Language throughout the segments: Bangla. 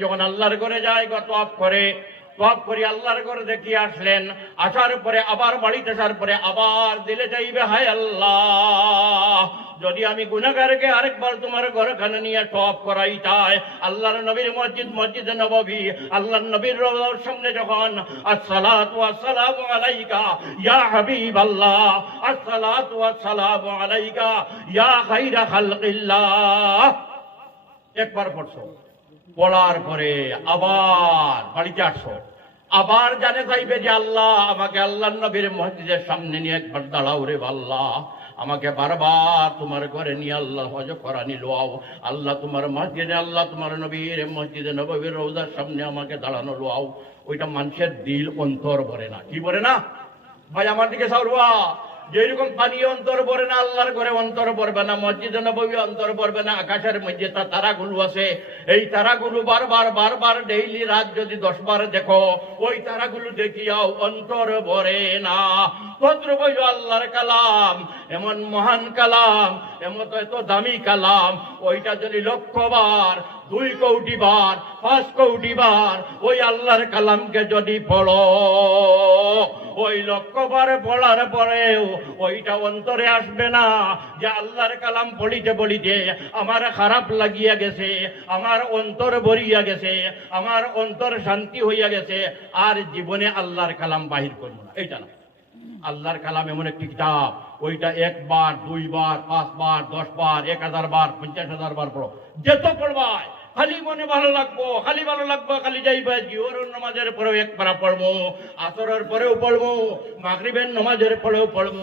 যখন আল্লাহর ঘরে যায় গত অফ করে তপ করে আল্লাহর ঘরে দেখিয়ে আসলেন, আসার পরে আবার বাড়িতে আসার পরে আবার দিলে যাইবে, হায় আল্লাহ। যদি আমি গুনাগারকে আরেকবার তোমার ঘরখানে নিয়ে টপ করাই চাই আল্লাহর নবীর মসজিদ মসজিদ নববী, আল্লাহর নবীর রওজার সামনে যখন, আসসালাতু ওয়াসসালামু আলাইকা, ইয়া হাবিবাল্লাহ, আসসালাতু ওয়াসসালামু আলাইকা, ইয়া খাইরা খালকিল্লাহ। একবার পড়ছো। পড়ার পরে আবার বাড়িতে আসো। আবার জানে চাইবে যে আল্লাহ আমাকে আল্লাহ নবীর মসজিদের সামনে নিয়ে একবার দাঁড়াও রে আল্লাহ আমাকে বারবার তোমার ঘরে নিয়ে আল্লাহ হজ করা নিল আল্লাহ তোমার মসজিদে, আল্লাহ তোমার নবীর মসজিদে, নবীর রোজার সামনে আমাকে দাঁড়ানো লোয়াও। ওইটা মানুষের দিল অন্তর ভরে না। কি বলে না? ভাই, আমার দিকে সাউরবা যেরকম পানি অন্তর পড়ে না, আল্লাহর ঘরে অন্তর পড়বে না, মসজিদ নবী অন্তর পড়বে না, আকাশের মধ্যে তা তারাগুলো আছে। এই তারাগুলো বারবার বারবার ডেইলি রাত যদি দশ বার দেখো, ওই তারাগুলো দেখিয়াও অন্তর ভরে না। পত্র বইল আল্লাহর কালাম, এমন মহান কালাম এমন তো এত দামি কালাম, ওইটা যদি লক্ষবার দুই কোটি বার, পাঁচ কোটি বার, ওই আল্লাহর কালামকে যদি পড়ো, ওই লক্ষবার পড়ার পরেও ওইটা অন্তরে আসবে না যে আল্লাহর কালাম পড়িতে পড়িতে আমার খারাপ লাগিয়া গেছে, আমার অন্তর ভরিয়া গেছে, আমার অন্তর শান্তি হইয়া গেছে, আর জীবনে আল্লাহর কালাম বাহির করব না। এইটা না। আল্লাহর কালাম এমন একটি কিতাব। ওইটা একবার, দুইবার, পাঁচবার দশ বার এক হাজার বার, পঞ্চাশ হাজার বার পড়ো। যেত পড়বায়। খালি মনে ভালো লাগবো, খালি ভালো লাগবো, খালি যাইবা জিওর নমাজের পরেও এক পারা পড়ব, আসরের পরেও পড়ব, মাগরিবের নমাজের পরেও পড়ব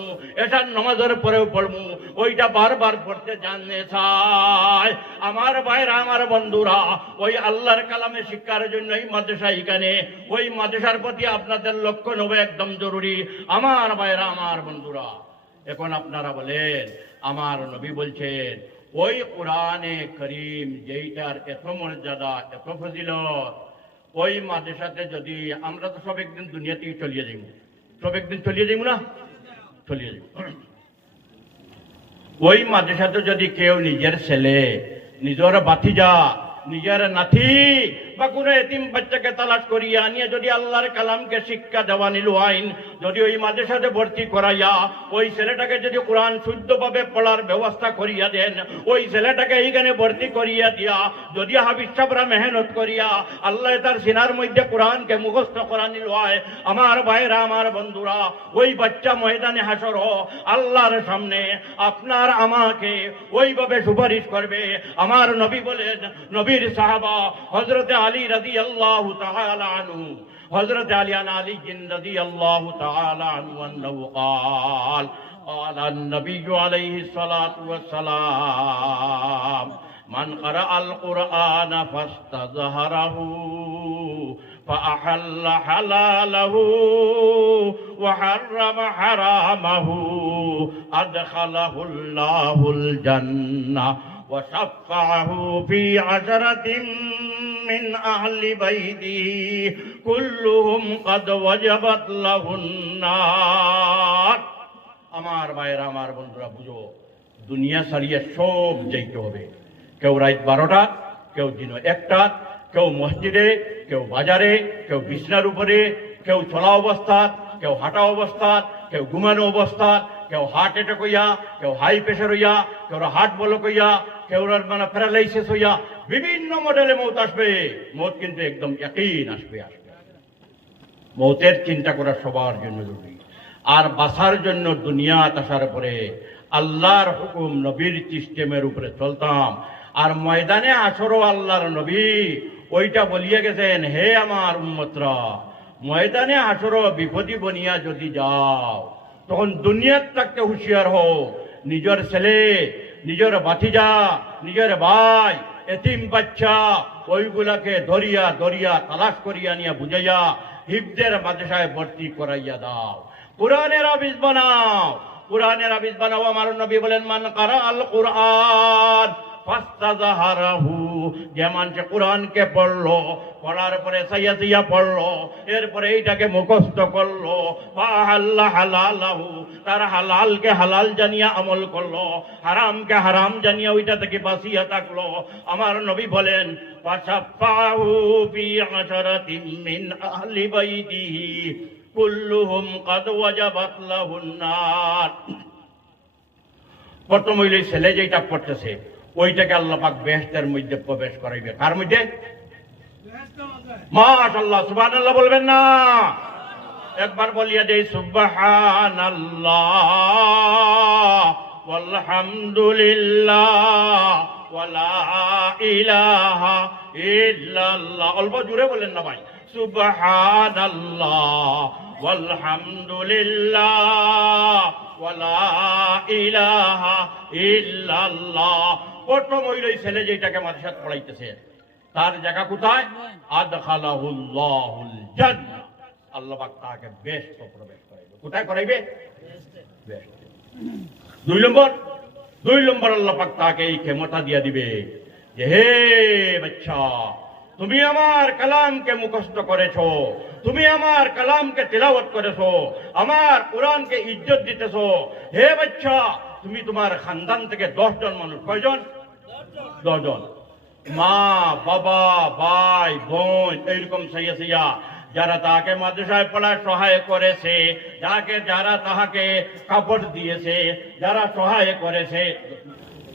এটার নমাজের পরেও পড়ব, ওইটা বারবার পড়তে জানতে চাই আমার ভাইরা, আমার বন্ধুরা, ওই আল্লাহর কালামে শিক্ষার জন্য এই মাদ্রাসা এখানে, ওই মাদ্রাসার প্রতি আপনাদের লক্ষ্য নেবে একদম জরুরি। আমার ভাইরা, আমার বন্ধুরা, এখন আপনারা বলেন, আমার নবী বলছেন ওই কোরআনে করিম যেইটার এত মর্যাদা, এত ফজিলত, ওই মাদ্রাসাতে যদি আমরা তো সব একদিন দুনিয়াতেই চলিয়ে যাইব। সব একদিন চলিয়ে যাইব না? চলিয়ে যাইব। ওই মাদ্রাসাতে যদি কেউ নিজের ছেলে, নিজের বাতিজা নিজের নাতি বা কোনো এতিম বাচ্চাকে তালাশ করিয়া আনিয়ে যদি আল্লাহর কালামকে শিক্ষা দেওয়া নিল আইন, যদি ওই মাদ্রাসাতে ভর্তি করাইয়া ওই ছেলেটাকে যদি কোরআন শুদ্ধভাবে পড়ার ব্যবস্থা করিয়া দেন, ওই ছেলেটাকে এইখানে ভর্তি করিয়া দিয়া, যদি হাবিজ সাবরা মেহনত করিয়া আল্লাহ তার সিনার মধ্যে কোরআনকে মুখস্থ করা নিল হয় আমার ভাইরা আমার বন্ধুরা, ওই বাচ্চা ময়দানে হাসর আল্লাহর সামনে আপনার আমাকে ওইভাবে সুপারিশ করবে। আমার নবী বলেন নবীর সাহাবা হজরতে আলী রাজি আল্লাহ আনহু হজরত আলী আন আলী রাজি আল্লাহ আনহু আন্নাহু قال قال النبي عليه الصلاة والسلام من قرأ القرآن فاستظهره فأحل حلاله وحرم حرامه أدخله الله الجنة وشفعه في عشرة من أهل بيته كلهم قد وجبت له النار আমার ভাইয়েরা আমার বন্ধুরা বুঝো দুনিয়া ছাড়িয়ে সব যাইতে হবে কেউ রাত বারোটা কেউ দিন একটা কেউ মসজিদে কেউ বাজারে কেউ বিছনার উপরে কেউ চলা অবস্থা কেউ হাঁটা অবস্থা কেউ ঘুমানো অবস্থা কেউ হার্ট অ্যাটাক হইয়া, কেউ হাই প্রেশার হইয়া, কেউ হার্ট বলক হইয়া, কেউ মানে প্যারালাইসিস হইয়া, বিভিন্ন মডেলে মৌত আসবে। মৌত কিন্তু একদম একই আসবে আসবে মৌতের চিন্তা করা সবার জন্য জরুরি। আর বাসার জন্য দুনিয়াত আসার পরে আল্লাহর হুকুম নবীর সিস্টেমের উপরে চলতাম। আর ময়দানে আসরও আল্লাহর নবী। ওইটা বলিয়ে গেছেন, হে আমার উম্মতরা, ময়দানে আসরও বিপদী বনিয়া যদি যাও তখন দুনিয়ার থাকতে হুঁশিয়ার হও। নিজের ছেলে, নিজের বাতিজা নিজের ভাই, এতিম বাচ্চা, ওইগুলাকে ধরিয়া ধরিয়া, তালাশ করিয়া নিয়ে বুঝাইয়া হিবদের মাদ্রাসায় ভর্তি করাইয়া দাও। কোরআনের আবিজ বানাও। কোরআনের আবিজ বানাও। আমার নবী বলেন, মান কারা আল কোরআন ফাস্তাজাহারাহু যে মানুষ কোরআনকে পড়ল, পড়ার পরে সাইয়া সাইয়া পড়ল, এরপরে এইটাকে মুখস্থ করল আল্লাহ হালালাহু, তার হালালকে হালাল জানিয়া আমল করল, হারামকে হারাম জানিয়া ওইটা থেকে বাঁচিয়া থাকল। আমার নবী বলেন ফাসাফাহু ফি আশারাতিন মিন আহলি বাইতিহি, কুল্লুহুম কাদ ওয়াজাবাত লাহুন নার। প্রথম হইল ছেলে যেটা পড়তেছে ওইটাকে আল্লাহ পাক বেহেস্তের মধ্যে প্রবেশ করাইবে। কার মধ্যে? মাশাল্লাহ সুবহানাল্লাহ বলবেন না। একবার বলিয়া দেই walhamdulillah ওয়ালা ইলাহা ইল্লাল্লাহ। অল্প জুড়ে বলেন না ভাই। সুবহানাল্লাহ walhamdulillah ওয়ালা ইলাহা ইল্লাল্লাহ। হইল এই ছেলে যেটাকে মাদ্রাসাত পড়াইতেছে। তার জায়গা কোথায়? আদখালাহুল্লাহুল জান্নাহ। আল্লাহ পাক তাকে বেহেশতে প্রবেশ করাইবে। কোথায় করাইবে? দুই নম্বর দুই নম্বর আল্লাহ পাক তাকে এই ক্ষমতা দিয়া দিবে যে, হে বাচ্চা, তুমি আমার কালামকে মুখস্থ করেছ, তুমি আমার কালামকে তিলাওয়াত করেছ, আমার কোরআনকে ইজ্জত দিতেছো। হে বাচ্চা, তুমি তোমার খানদান থেকে দশজন মানুষ কয়জন? দশজন মা, বাবা, ভাই, বোন, এইরকম সাইয়া সাইয়া যারা তাকে মাদ্রাসায় পড়ায় সহায় করেছে যাকে যারা তাহাকে কাপড় দিয়েছে, যারা সহায় করেছে,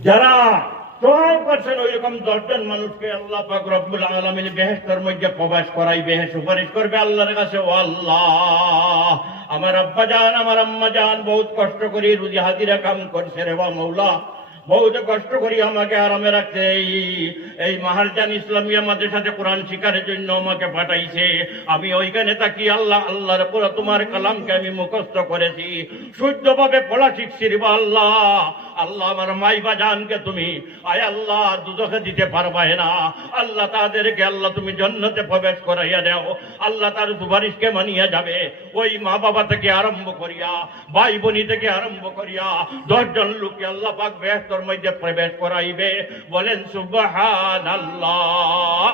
যারা সহায় করছেন ওই রকম দশজন মানুষকে আল্লাহ পাক রব্বুল আলমিন বেহেস্তের মধ্যে প্রবেশ করাইবে সুপারিশ করবে আল্লাহর কাছে। ও আল্লাহ, আমার আব্বা জান, আমার আম্মা জান, বহুত কষ্ট করে, রুজি হাজিরা কাম করছে রে বা মৌলা। বহুত কষ্ট করি আমাকে আরামে রাখতে। এই এই মাহারজান আমাদের সাথে কোরআন শিকারের জন্য আমাকে পাঠাইছে। আমি ওইখানে তাকি আল্লাহ, আল্লাহর পুরো তোমার কালামকে আমি মুখস্থ করেছি। শুদ্ধভাবে পড়া শিখছি রে আল্লাহ। আল্লাহ আমার মাই বা জানকে তুমি। আয় আল্লাহ, দুদকে দিতে পারবে না। আল্লাহ তাদেরকে, আল্লাহ তুমি জন্নতে প্রবেশ করাইয়া দাও। আল্লাহ তার সুপারিশকে মানিয়া যাবে। ওই মা বাবা থেকে আরম্ভ করিয়া ভাই বোনি থেকে আরম্ভ করিয়া, দশজন লোককে আল্লাহ পাক বেহতর মধ্যে প্রবেশ করাইবে। বলেন আল্লাহ